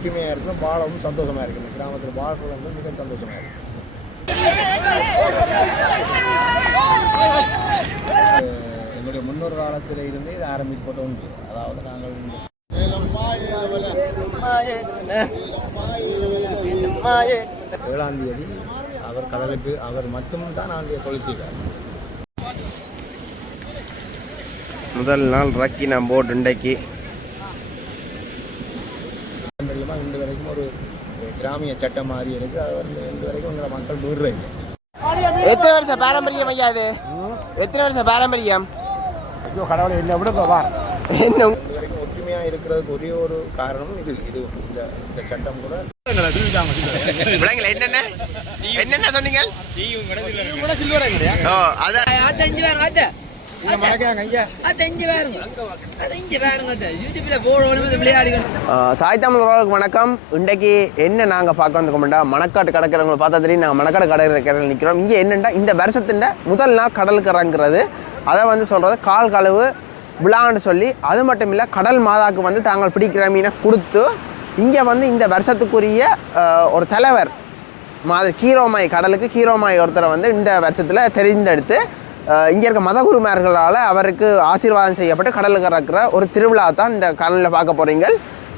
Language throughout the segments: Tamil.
ஒற்றுமையாக இருக்கணும், வாழவும் சந்தோஷமாக இருக்குது. இந்த கிராமத்தில் வாழ்றது வந்து மிக சந்தோஷமாக இருக்குது. என்னுடைய முன்னொரு காலத்தில் இருந்து இது ஆரம்பிக்கப்பட்ட ஒன்று. அதாவது நாங்கள் 7ஆம் தேதி அவர் கடலுக்கு அவர் மட்டும்தான் நாங்கள் தொழில் செய்வார். முதல் நாள் ரக்கின போட் இன்றைக்கு இன்று வரைக்கும் ஒரு கிராமிய சட்டம் மாதிரி இருக்கு. அது வந்து இன்று வரைக்கும் உங்களை மக்கள் மீறுறது. எத்தனை வருஷம் பாரம்பரியம் ஐயா இது? எத்தனை வருஷம் பாரம்பரியம்? ஐயோ கடவுளை என்ன விட என்ன வரைக்கும் ஒற்றுமையாக இருக்கிறதுக்கு ஒரே ஒரு காரணம் இது. இந்த சட்டம் கூட என்னென்ன என்னென்ன சொன்னீங்க? தாய் தமிழ் உறவுகளுக்கு வணக்கம். இன்றைக்கு என்ன நாங்கள் பார்க்க வந்துருக்கோம்டா, மணக்காட்டு கடற்கரைங்களை பார்த்தா தெரியும். நாங்கள் மணக்காடு கடற்கரையில் நிற்கிறோம். இங்கே என்னென்னா இந்த வருஷத்தின் முதல் நாள் கடலுக்கு இறங்குறது, அதை வந்து சொல்கிறது கால் கழுவு விழான்னு சொல்லி. அது மட்டும் இல்லை, கடல் மாதாவுக்கு வந்து தாங்கள் பிடிக்கிற மீனை கொடுத்து இங்கே வந்து இந்த வருஷத்துக்குரிய ஒரு தலைவர் மாதிரி ஹீரோமாய், கடலுக்கு ஹீரோமாய் ஒருத்தரை வந்து இந்த வருஷத்தில் தெரிந்தெடுத்து இங்கே இருக்க மதகுருமார்களால் அவருக்கு ஆசீர்வாதம் செய்யப்பட்டு கடலுக்கு இறக்குற ஒரு திருவிழா தான் இந்த காணொலியில் பார்க்க போகிறீங்க.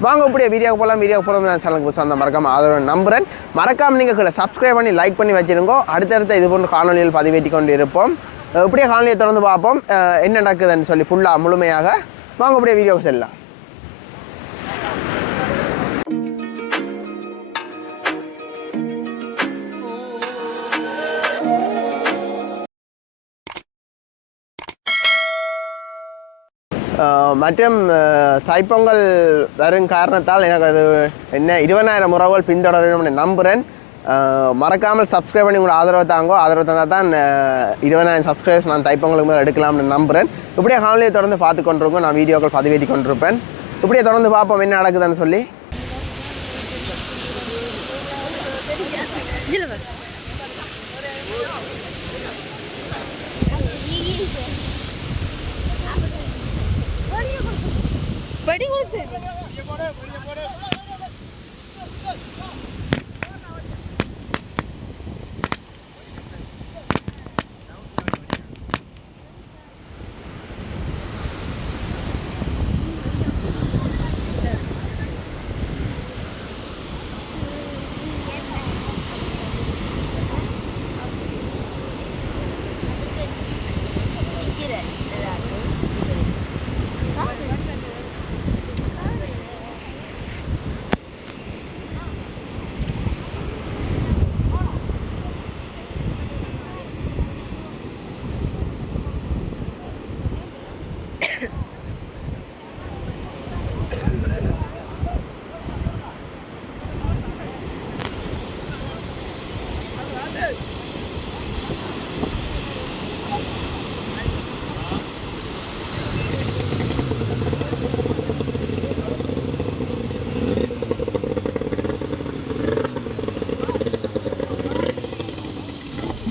வாங்க இப்படியே வீடியோக்கு போகலாம். வீடியோக்கு போகிறது சேனலுக்கு சொந்த மறக்காமல் ஆதரவு நம்புகிறேன். மறக்காமல் நீங்கள் கீழே சப்ஸ்கிரைப் பண்ணி லைக் பண்ணி வச்சுருங்கோ. அடுத்தடுத்த இது போன்ற காணொலியில் பதிவேற்றி கொண்டு இருப்போம். இப்படியே காணொலியை தொடர்ந்து பார்ப்போம் என்ன நடக்குதுன்னு சொல்லி ஃபுல்லாக முழுமையாக. வாங்க இப்படியே வீடியோக்கு செல்லலாம். மற்றும் தைப்பொங்கல் வரும் காரணத்தால் எனக்கு அது என்ன 20,000 உறவுகள் பின்தொடரணும்னு நம்புகிறேன். மறக்காமல் சப்ஸ்கிரைப் பண்ணி உங்களோட ஆதரவு தாங்கோ. ஆதரவு தந்தால் தான் 20,000 சப்ஸ்கிரைபர்ஸ் நான் தைப்பொங்கலுக்கு மேலே எடுக்கலாம்னு நம்புகிறேன். இப்படியே காணொலியை தொடர்ந்து பார்த்து கொண்டிருக்கோம். நான் வீடியோக்கள் பதிவேற்றி கொண்டிருப்பேன். இப்படியே தொடர்ந்து பார்ப்போம் என்ன நடக்குதுன்னு சொல்லி. படி கொடுத்து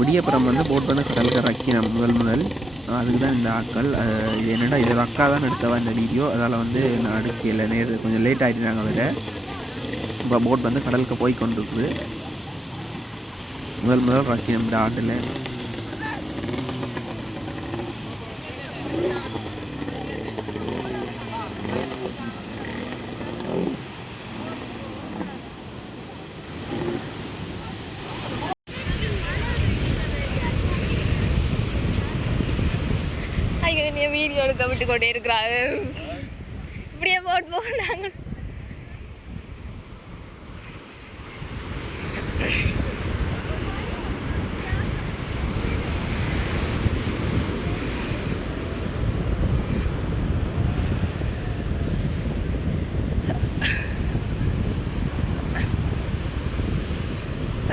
விடியப்புறம் வந்து போட் வந்து கடலுக்கு இறக்கினோம் முதல் அதுக்கு தான் இந்த ஆக்கள். இது என்னடா இது ஒரு அக்கா தான் எடுத்தவா இந்த வீடியோ, அதால் வந்து நான் அடுக்கையில் கொஞ்சம் லேட் ஆகிட்டாங்க. வேறு இப்போ போட் வந்து கடலுக்கு போய் கொண்டிருக்குது. முதல் இறக்கினோம் இந்த ஆட்டில். வீடியோ எடுக்க விட்டு கொண்டே இருக்கிறாரு. இப்படியே போட்டு போனாங்க.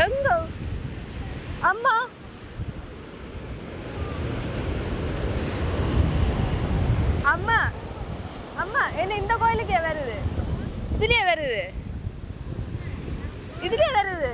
எங்க அம்மா அம்மா அம்மா என்ன இந்த கோயிலுக்கே வருது? இதுலயே வருது, இதுலயே வருது.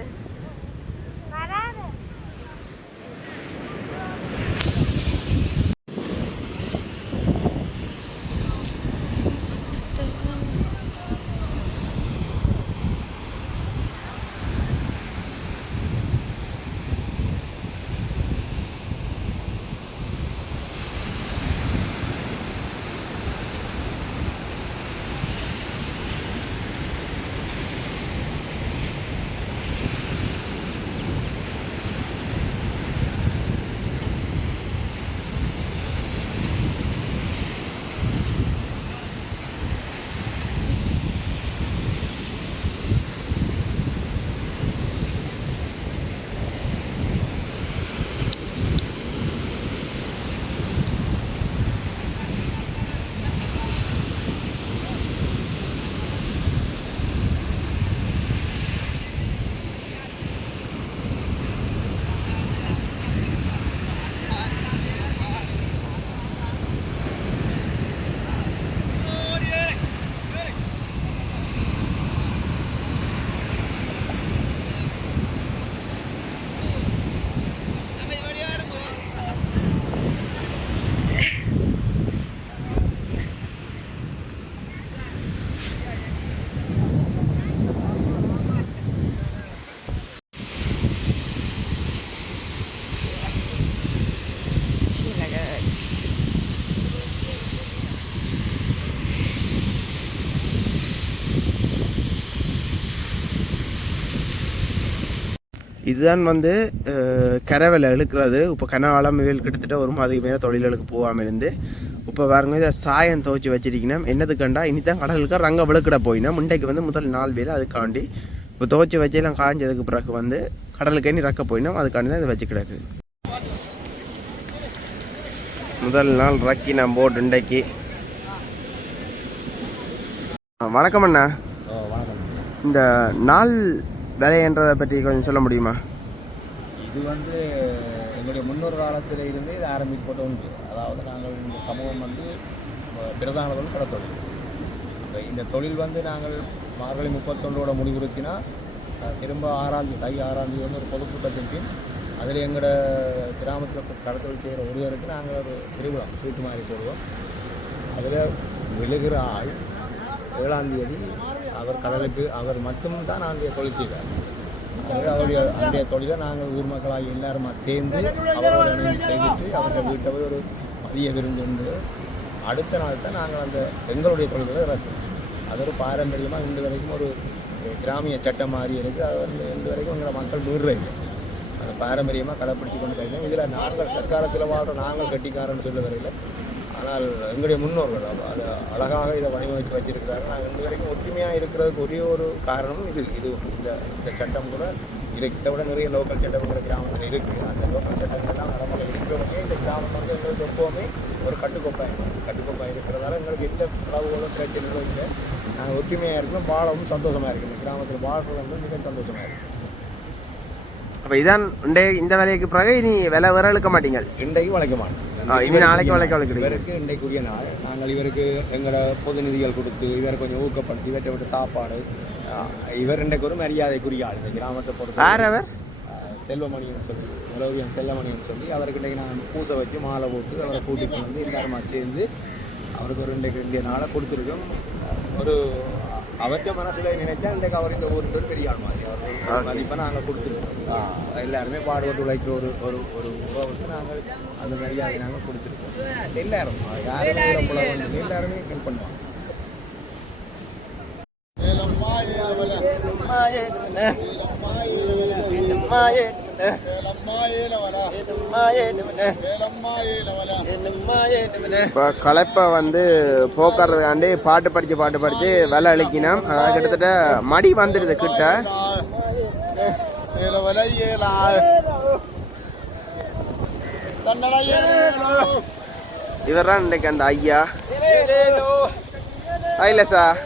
இதுதான் வந்து கரவலை இழுக்கிறது. இப்போ கனகாலம் இவையில் கிட்டத்தட்ட ஒரு மாதத்துக்கு மேலே தொழில்களுக்கு போகாமல் இருந்து இப்போ பாருங்க இதை சாயம் துவச்சி வச்சிருக்கணும். என்னதுக்கண்டா இனித்தான் கடலுக்கு ரங்க விளக்கிட போயினோம். இன்றைக்கு வந்து முதல் 4 பேர் அதுக்காண்டி இப்போ துவச்சி வச்செல்லாம் காய்ஞ்சதுக்கு பிறகு வந்து கடலுக்கு எண்ணி ரக்க போயினோம். அதுக்காண்டி தான் இதை வச்சு கிடக்கு. முதல் நாள் ரக்கி நான் போட் இன்றைக்கு. வணக்கம் அண்ணா. வணக்கம். இந்த நாள் விலைன்றதை பற்றி கொஞ்சம் சொல்ல முடியுமா? இது வந்து எங்களுடைய முன்னொரு காலத்தில் இருந்து இது ஆரம்பிக்கப்பட்ட ஒன்று. அதாவது நாங்கள் இந்த சமூகம் வந்து பிரதான தொழில் கடத்தொழில். இந்த தொழில் வந்து நாங்கள் மார்கழி 31 முடிவுறுத்தினா திரும்ப 6ஆம் தேதி வந்து ஒரு பொதுக்கூட்டத்தின் கீழ் அதில் எங்களோட கிராமத்தில் கடத்தொழில் செய்கிற ஒருவருக்கு நாங்கள் ஒரு திருவிழா சீட்டு மாதிரி போடுவோம். அதில் விழுகிற ஆள் 7ஆம் தேதி அவர் கடலுக்கு அவர் மட்டும்தான் நாங்கள் தொழில் செய்வார். அவருடைய அன்றைய தொழிலை நாங்கள் ஊர் மக்களாகி எல்லாரும் சேர்ந்து அவரோட இணைந்து செய்துட்டு அவர்கள் வீட்டை போய் ஒரு மதிய விருந்து அடுத்த நாள் தான் நாங்கள் அந்த எங்களுடைய தொழில்களை இறக்குவோம். அது ஒரு பாரம்பரியமாக இன்று வரைக்கும் ஒரு கிராமிய சட்டம் மாறி இருக்குது. அது வந்து இன்று வரைக்கும் எங்களை மக்கள் மீறுறது அந்த பாரம்பரியமாக கடைப்பிடிச்சு கொண்டு போயிருக்கோம். இதில் நாங்கள் தற்காலத்தில் வாழ்கிற நாங்கள் கட்டிக்காரன்னு சொல்ல வரையில், ஆனால் எங்களுடைய முன்னோர்கள் அது அழகாக இதை வடிவமைத்து வச்சிருக்கிறார்கள். நாங்கள் இன்று வரைக்கும் ஒற்றுமையாக இருக்கிறதுக்கு ஒரே ஒரு காரணமும் இது இந்த சட்டம் கூட இருக்குது. இதை விட நிறைய லோக்கல் சட்டம் கூட கிராமத்தில் இருக்குது. அந்த லோக்கல் சட்டங்கள்லாம் நடைமுறை இருக்கிறவங்க இந்த கிராமம் வந்து எங்களுக்கு எப்போவுமே ஒரு கட்டுக்கோப்பாக இருக்கிறதால எங்களுக்கு எந்த அளவுகளும் பிரச்சனைகளும் இல்லை. நாங்கள் ஒற்றுமையாக இருக்கணும், வாழவும் சந்தோஷமாக இருக்குது. இந்த கிராமத்தில் வாழ்றது வந்து மிக சந்தோஷமாக இருக்குது. அப்போ இதான் இந்த வேலைக்கு பிறகு இனி விலை வர இழுக்க மாட்டீங்க? இன்றைக்கு வளைக்க மாட்டோம். இனி நாளைக்கு வளைக்கிறீங்க. இவருக்கு இன்றைக்குரிய நாள். நாங்கள் இவருக்கு எங்களோட பொது நிதிகள் கொடுத்து இவரை கொஞ்சம் ஊக்கப்படுத்தி இவற்றை விட்டு சாப்பாடு. இவர் இன்றைக்கு ஒரு மரியாதைக்குரிய ஆள் இந்த கிராமத்தை பொறுத்து. வேறு அவர் செல்வமணின்னு சொல்லி மலோவியம் செல்வமணின்னு சொல்லி அவருக்கு இன்றைக்கு நாங்கள் பூசை வச்சு மாலை போட்டு அவரை கூட்டிகிட்டு வந்து எல்லாருமா சேர்ந்து அவருக்கு ஒரு இன்றைக்கு நாளை கொடுத்துருக்கோம். ஒரு அவர்கிட்ட மனசில் நினைச்சா இன்றைக்கு அவர் இந்த ஊருக்கு ஒரு பெரிய ஆள் மாதிரி அவர் மதிப்பை நாங்கள் கொடுத்துருக்கோம். எல்லாருமே பாடுபட்டு உழைக்கிற ஒரு ஒரு ஒரு உறவுக்கு நாங்கள் அந்த மரியாதை நாங்கள் கொடுத்துருக்கோம். எல்லாரும் யாருமே எல்லாருமே ஹெல்ப் பண்ணுவாங்க. இப்போ களைப்பை வந்து போக்குறதுக்காண்டி பாட்டு படித்து விலை அழிக்கணும். அதாவது கிட்டத்தட்ட மடி வந்துடுது கிட்ட. இவர் தான் இன்றைக்கு அந்த ஐயா இல்லை சார்.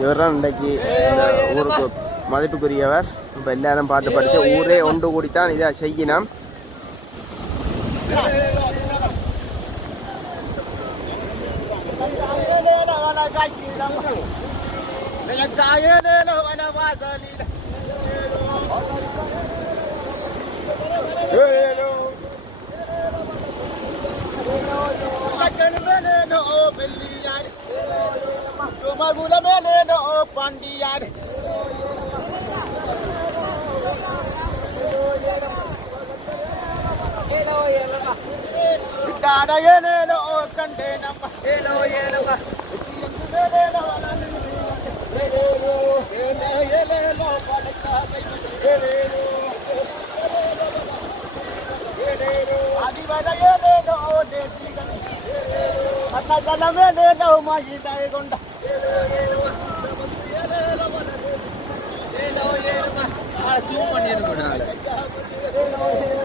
இவர் தான் இன்றைக்கு இந்த ஊருக்கு மதிப்புக்குரியவர். இப்போ எல்லாரும் பாட்டு படித்து ஊரே ஒன்று கூடித்தான் இதை செய்யணும்.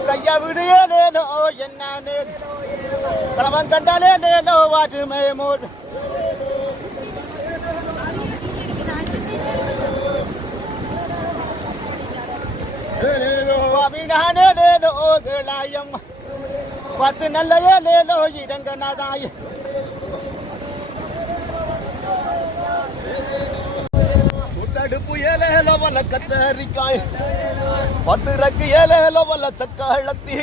கையா விடையேனோ என்ன கணவன் கண்டாலே நேனோ வாட்டுமே மோடு அபிநானே நேனோ கேளாயம் பத்து நல்லையே நேனோ இடங்கனாதாய தடுப்பு ஏலேல வல கத்தரிக்காய் பத்து ரக்கு ஏலேல வல சக்காளத்தி.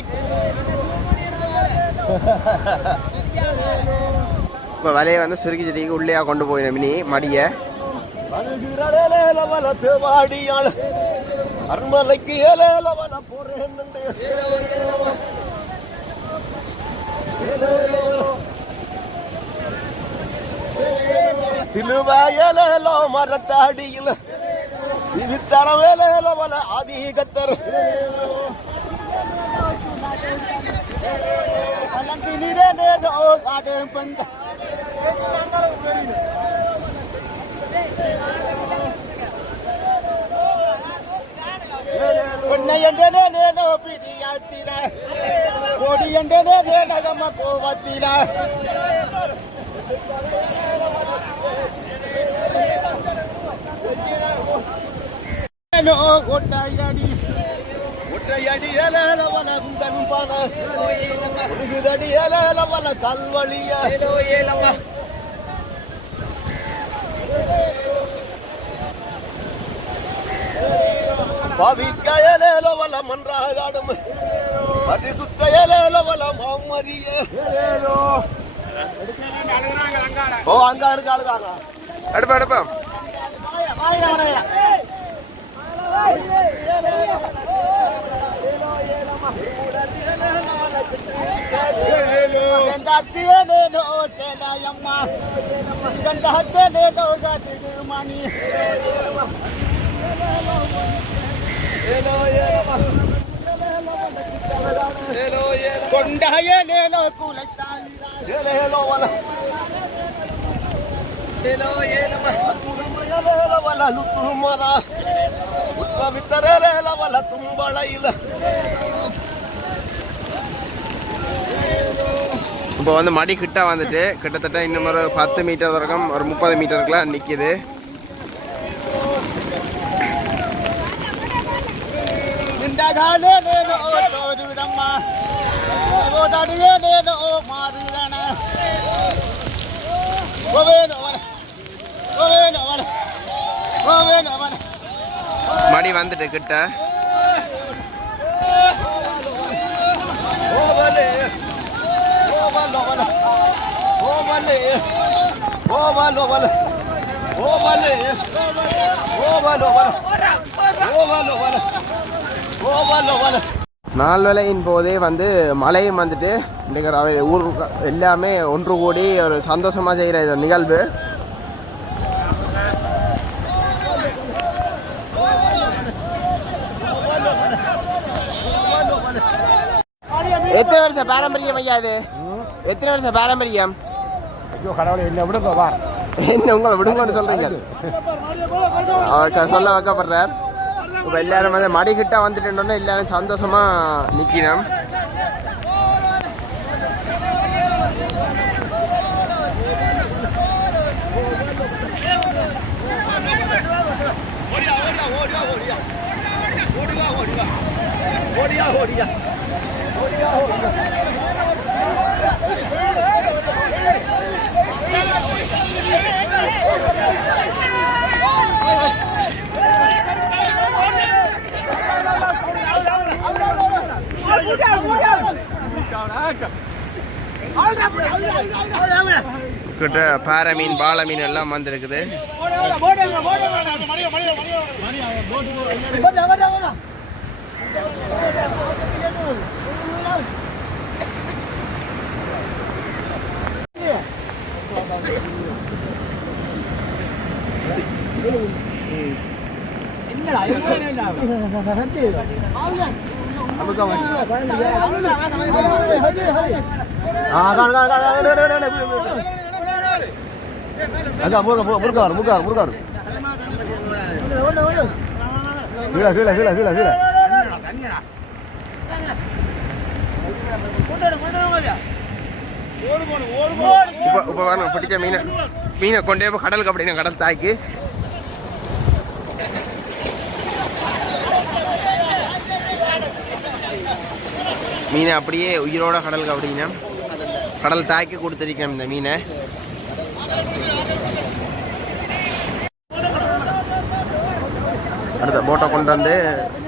இப்போ வலையை வந்து சுருக்கி செடிக்கு உள்ளேயா கொண்டு போயின மினி மடியை. வல தேவாடியாள் அரண்மலைக்கு ஏலேல வல போறேன். சிலுவையிலோ மரத்தடியில் இது தரவேலோ வல அதிகத்தர் பொன்னையண்டேனோ பிரியாத்தில கோடியண்டேனே நகம கோவத்தில ஒட்டையடி ஒட்டையடி ஏலவன குந்தன் பன ஒடுகுதடி ஏலவன கல்வழிய பவிக்கையலேலவல மன்றாகாடும் பரிசுத்தையலேலவல மாமரிய ஓ அங்க அடுக்காளுதாங்க அடுப்பா அடுப்பா கொண்டாயலேலோ குலத்தாயிரேலோ வல ஏலோ ஏலம குலமயலேலோ வல லுத்துமரா உத்பவித்தரேலோ வல தும்பளையில இப்போ வந்து மடி கிட்ட வந்துட்டு கிட்டத்தட்ட இன்னும் ஒரு 10 மீட்டர் வரைக்கும் ஒரு 30 மீட்டருக்குலாம் நிற்கிது. மடி வந்துட்டு கிட்ட நால்வேளையின் போதே வந்து மழையும் வந்துட்டு இன்றைக்கு ஊர் எல்லாமே ஒன்று கூடி ஒரு சந்தோஷமாக செய்கிற இது நிகழ்வு. எத்தனை வருஷம் பாரம்பரியம் ஐயா இது? எத்தனை வருஷம் பாரம்பரியம்? என்ன உங்களை விடுங்கன்னு சொல்றீங்க? அவருக்கு சொல்ல வைக்கப்படுறார். இப்போ எல்லாரும் வந்து மடிக்கிட்ட வந்துட்டோன்னா எல்லாரும் சந்தோஷமா நிற்கணும். கிட்ட பாறை மீன் பாலை மீன் எல்லாம் வந்துருக்குது. முருகாரு இப்போ வரணும் பிடிச்ச மீனை கொண்டே போய் கடலுக்கு அப்படின்னா கடல் தாய்க்கு மீனை அப்படியே உயிரோட கடலுக்கு அப்படின்னா கடல் தாய்க்கு கொடுத்துருக்கேன் இந்த மீனை. அடுத்த போட்டை கொண்டு வந்து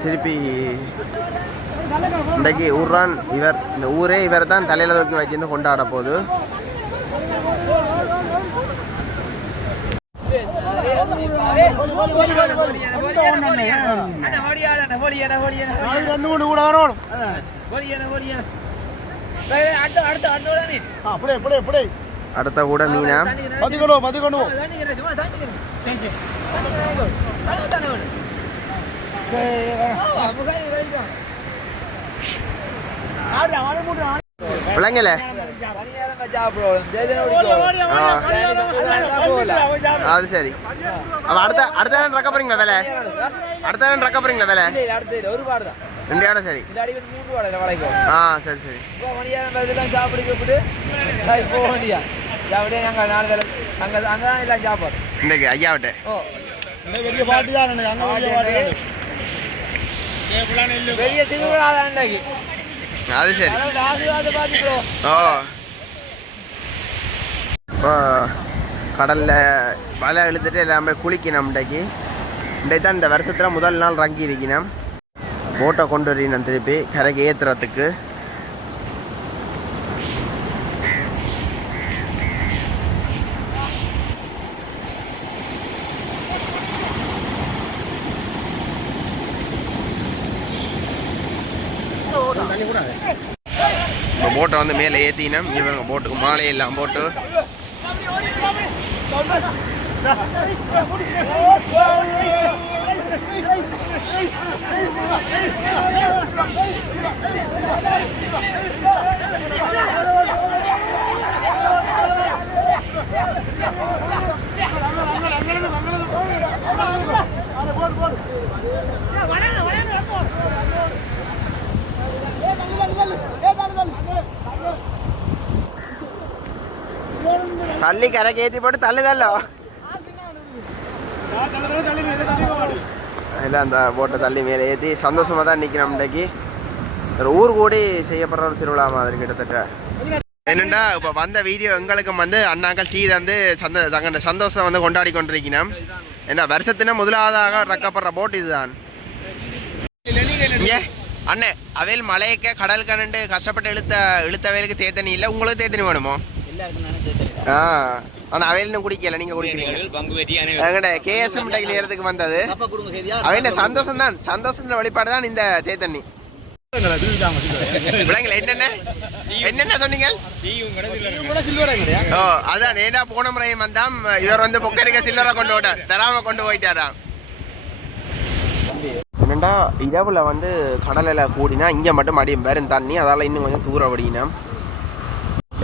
திருப்பி இன்றைக்கு ஊர்ரான் இவர், இந்த ஊரே இவர் தான் தலையில் தூக்கி வச்சிருந்து கொண்டாட போகுது. அடுத்த கூட மீனா மதிக்கணும் விளங்கல அது சரி. அப்ப அடுத்த ரக்க போறீங்களா வேலை? அடுத்த ரக்க போறீங்களா வேலை? ரெண்டு இடம் சரி. ஆ சரி சரி. இன்னைக்கு ஐயாவிட்ட அது சரி. ஓ இப்போ கடலில் வலை இழுத்துட்டு எல்லாமே குளிக்கணும். இன்றைக்கு தான் இந்த வருஷத்தில் முதல் நாள் ரங்கி இருக்கணும். போட்டை கொண்டு வரணும் திருப்பி கரைக்கு ஏற்றுறதுக்கு. இப்போ போட்டை வந்து மேலே ஏற்றினோம். இவங்க போட்டுக்கு மாலையெல்லாம் போட்டு தள்ளி கரைக்கு ஏற்றி போட்டு தள்ளுதல்லோ இல்லை. அந்த போட்டை தள்ளி மேலே ஏற்றி சந்தோஷமாக தான் நிற்கிறோம். இன்றைக்கு ஒரு ஊர் கூடி செய்யப்படுற ஒரு திருவிழா மாதிரி கிட்டத்தட்ட. என்னென்னா இப்போ வந்த வீடியோ எங்களுக்கும் வந்து அண்ணாக்கள் டீ வந்து தங்க சந்தோஷம் வந்து கொண்டாடி கொண்டிருக்கணும். ஏன்னா வருஷத்தின முதலாவதாக ரக்கப்படுற போட் இதுதான். இங்கே அண்ணே அவையில் மலையக்க கடல் கண்டு கஷ்டப்பட்டு இழுத்த வயலுக்கு தேத்தனி இல்லை. உங்களுக்கு தேத்தனி வேணுமோ? ஆ ஆனால் அவையில் குடிக்கல, நீங்கள் குடிக்கிறீங்க. கேஎஸ்எம் நேரத்துக்கு வந்தது அவையில சந்தோஷம் தான். சந்தோஷத்தின் வெளிப்பாடு தான் இந்த தேத்தண்ணி. என்னென்ன சொன்னீங்க? ஓ அதான் நேடா போன முறையும் வந்தாம். இவர் வந்து பொக்கடிக்க சில்லரை கொண்டு போட்டார், தராம கொண்டு போயிட்டாராம். என்னண்டா இரவுல வந்து கடலில் கூடினா இங்கே மட்டும் அடியும் வெறும் தண்ணி. அதால் இன்னும் கொஞ்சம் தூரம் வடினோம்.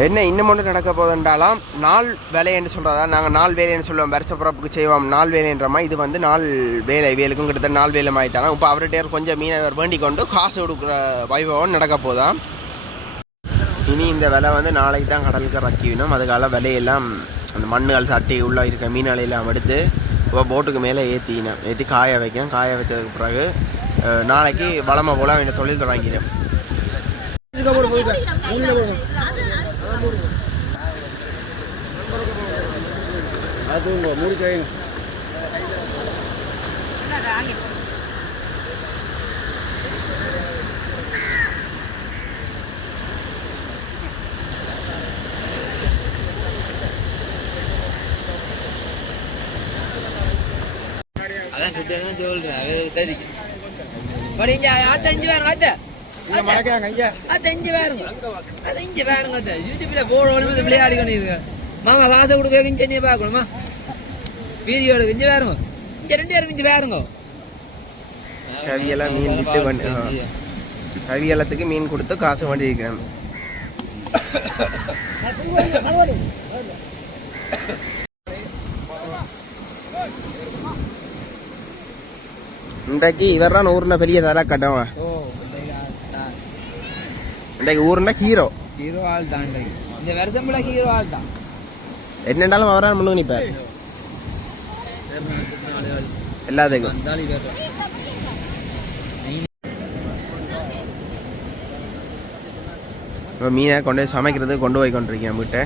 என்ன இன்னும் ஒன்று நடக்க போதுன்றாலாம் நாள் வேலைன்னு சொல்கிறதா. நாங்கள் நாள் வேலைன்னு சொல்லுவோம். வருஷ பிறப்புக்கு செய்வோம் நாள் வேலைன்றமா. இது வந்து நாள் வேலைக்கும் கிட்டத்தட்ட நாள் வேலை ஆகிட்டாலும் இப்போ அவர்கிட்ட கொஞ்சம் மீனவர் வேண்டி கொண்டு காசு கொடுக்குற வைபவம் நடக்க போதாம். இனி இந்த விலை வந்து நாளைக்கு தான் கடலுக்கு ரக்கிவினோம். அதுக்கால விலையெல்லாம் அந்த மண்ணுகள் சட்டி உள்ளே இருக்க மீனலையெல்லாம் எடுத்து இப்போ போட்டுக்கு மேலே ஏற்றி காய வைக்கணும். காய வச்சதுக்கு பிறகு நாளைக்கு வளமை போல் அவன் தொழில் தொடங்கிடும். அதான் சுட்டேன்னு சொல்றேன். அது அஞ்சு பேருங்க அஞ்சு பேருங்க அது இஞ்சு பேருங்க யூடியூப்ல போடணும் விளையாடி கொண்டு மாமா காசை கொடுக்க சென்னையை பார்க்கணுமா வீடியோ எடுக்க இஞ்சு பேருங்க இங்க 2 பேரும் இஞ்சு பேருங்க. கவியெல்லாம் மீன் விட்டு பண்ணி கவியலத்துக்கு மீன் கொடுத்து காசு வண்டி இருக்கிறேன். இன்றைக்கு இவர் தான் ஊரில் பெரிய தர கட்டவன். இன்றைக்கு ஊருன்னா ஹீரோ ஆள் தான். இந்த வருஷம் ஹீரோ ஆள் தான். என்னென்னாலும் அவரால் முன்னுக்கு நிற்பார் எல்லாத்துக்கும். மீனை கொண்டு போய் சமைக்கிறதுக்கு கொண்டு போய் கொண்டிருக்கேன் வீட்டை.